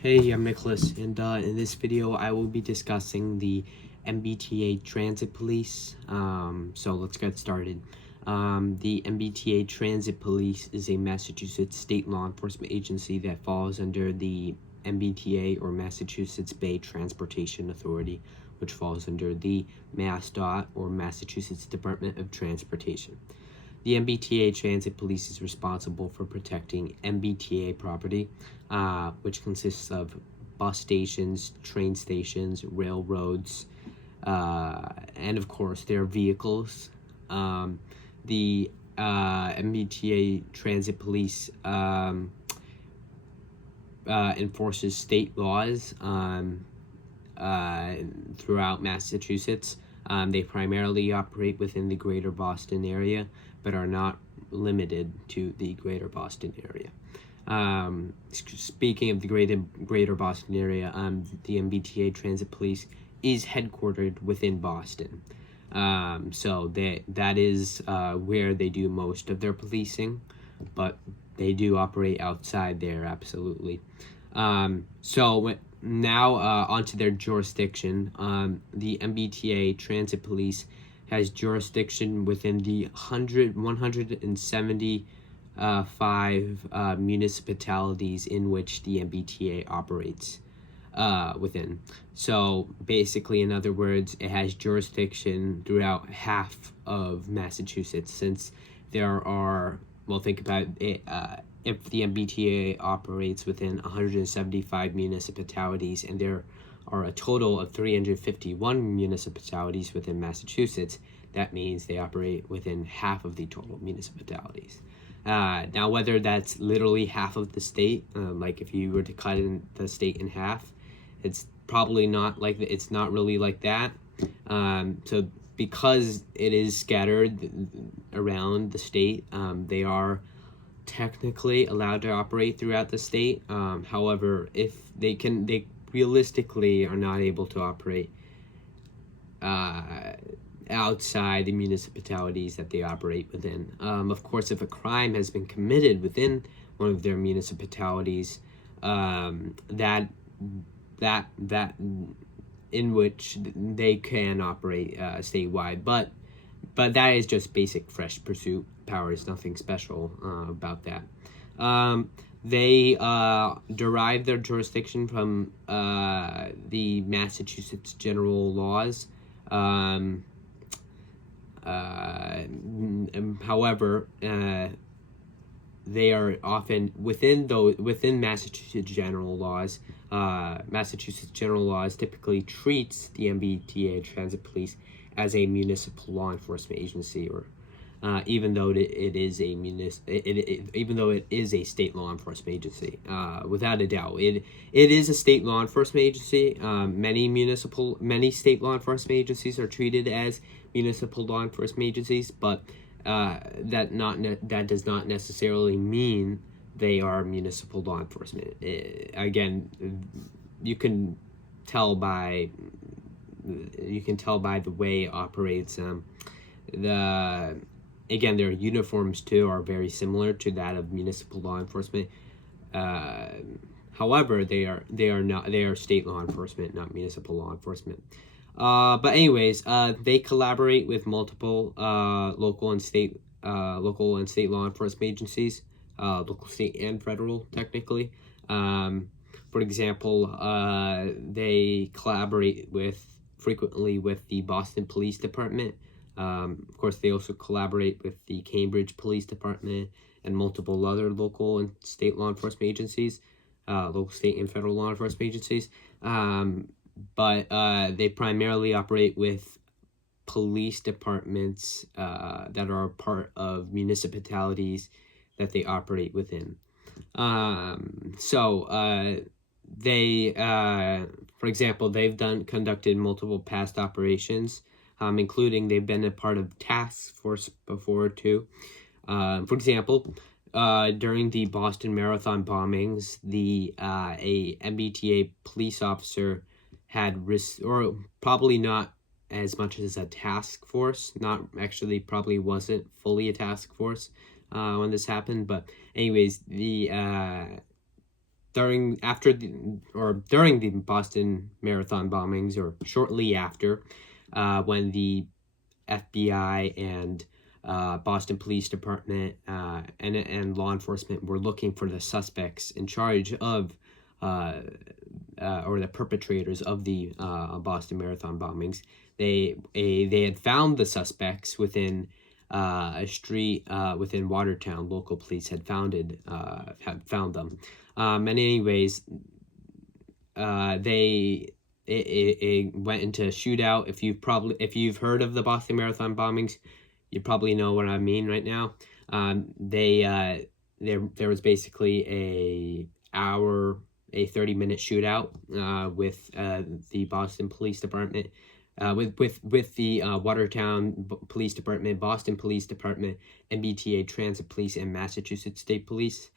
Hey, I'm Nicholas, and in this video I will be discussing the MBTA Transit Police. So let's get started. The MBTA Transit Police is a Massachusetts state law enforcement agency that falls under the MBTA, or Massachusetts Bay Transportation Authority, which falls under the MassDOT, or Massachusetts Department of Transportation. The MBTA Transit Police is responsible for protecting MBTA property, which consists of bus stations, train stations, railroads, and of course their vehicles. The MBTA Transit Police enforces state laws throughout Massachusetts. They primarily operate within the greater Boston area, but are not limited to the greater Boston area. Speaking of the greater Boston area, the MBTA Transit Police is headquartered within Boston. So that is where they do most of their policing, but they do operate outside there, absolutely. So now onto their jurisdiction. The MBTA Transit Police has jurisdiction within the 175 municipalities in which the MBTA operates within. So basically, in other words, it has jurisdiction throughout half of Massachusetts, since there are, well, think about it, if the MBTA operates within 175 municipalities, and there are a total of 351 municipalities within Massachusetts, that means they operate within half of the total municipalities. Now, whether that's literally half of the state, like if you were to cut the state in half, it's probably not like it's not really like that. So because it is scattered around the state, they are technically allowed to operate throughout the state. However, if they realistically are not able to operate outside the municipalities that they operate within. Of course, if a crime has been committed within one of their municipalities, that in which they can operate statewide, but that is just basic fresh pursuit powers, nothing special about that. They derive their jurisdiction from the Massachusetts general laws. However, they are often within Massachusetts general laws. Massachusetts general laws typically treats the MBTA Transit Police as a municipal law enforcement agency, or even though it is a state law enforcement agency. Without a doubt, it is a state law enforcement agency. Many state law enforcement agencies are treated as municipal law enforcement agencies, but that does not necessarily mean they are municipal law enforcement. Again, you can tell by the way it operates. Again, their uniforms too are very similar to that of municipal law enforcement. However, they are state law enforcement, not municipal law enforcement. But anyways, they collaborate with multiple local and state law enforcement agencies, local, state, and federal, technically. For example, they collaborate frequently with the Boston Police Department. Of course, they also collaborate with the Cambridge Police Department and multiple other local and state law enforcement agencies, local, state, and federal law enforcement agencies. But they primarily operate with police departments that are part of municipalities that they operate within. They, for example, they've conducted multiple past operations, including they've been a part of task force before too. For example, during the Boston Marathon bombings, a MBTA police officer had or probably not as much as a task force, not actually, probably wasn't fully a task force when this happened, but anyways, the during the Boston Marathon bombings, or shortly after, when the FBI and Boston Police Department and law enforcement were looking for the suspects in charge of or the perpetrators of the Boston Marathon bombings. They had found the suspects within a street within Watertown. Local police had found them. And anyways, it went into a shootout. If you've heard of the Boston Marathon bombings, you probably know what I mean right now. There was basically a 30-minute shootout with the Boston Police Department, with the Watertown Police Department, Boston Police Department, MBTA Transit Police, and Massachusetts State Police.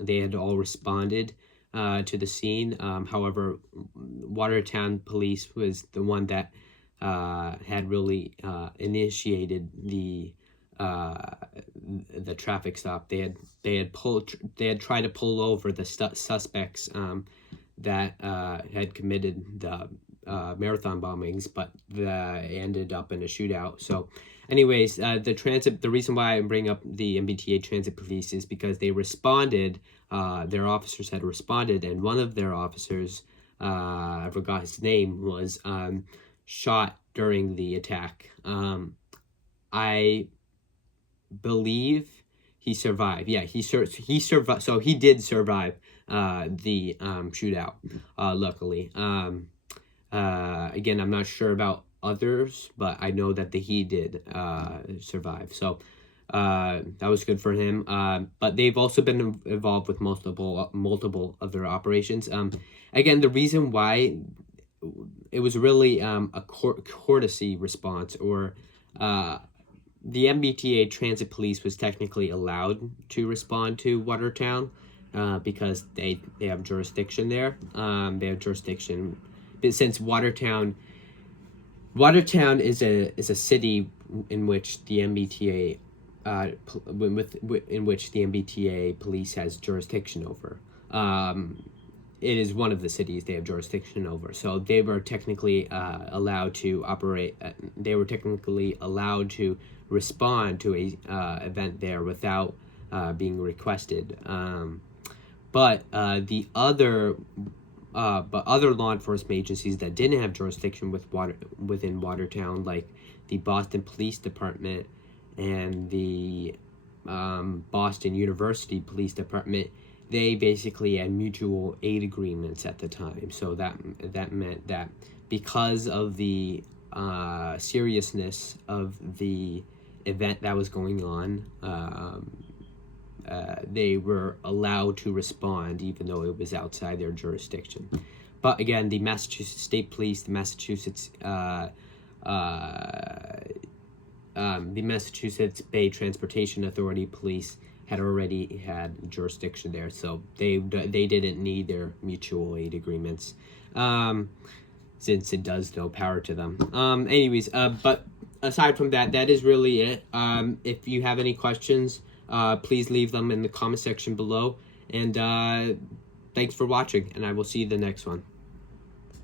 They had all responded to the scene. However, Watertown Police was the one that had really initiated the traffic stop. They had tried to pull over the suspects that had committed the marathon bombings, but ended up in a shootout. So anyways, the reason why I bring up the MBTA Transit Police is because they responded. Their officers had responded, and one of their officers, I forgot his name, was shot during the attack. I believe he survived. Yeah, he survived. So he did survive the shootout, luckily. Again, I'm not sure about others, but I know that he did survive. So that was good for him. But they've also been involved with multiple other operations. Again, the reason why it was really a courtesy response, or the MBTA Transit Police was technically allowed to respond to Watertown because they have jurisdiction there. They have jurisdiction, but since Watertown is a city in which the MBTA in which the MBTA police has jurisdiction over. It is one of the cities they have jurisdiction over, so they were technically allowed to operate. They were technically allowed to respond to a event there without being requested. But other law enforcement agencies that didn't have jurisdiction within Watertown, like the Boston Police Department and the Boston University Police Department, they basically had mutual aid agreements at the time. So that meant that because of the seriousness of the event that was going on, they were allowed to respond even though it was outside their jurisdiction. But again, the Massachusetts State Police, the Massachusetts Bay Transportation Authority Police had already had jurisdiction there, so they didn't need their mutual aid agreements, since it does no power to them. Anyways, but aside from that, that is really it. If you have any questions, please leave them in the comment section below, and thanks for watching, and I will see you the next one.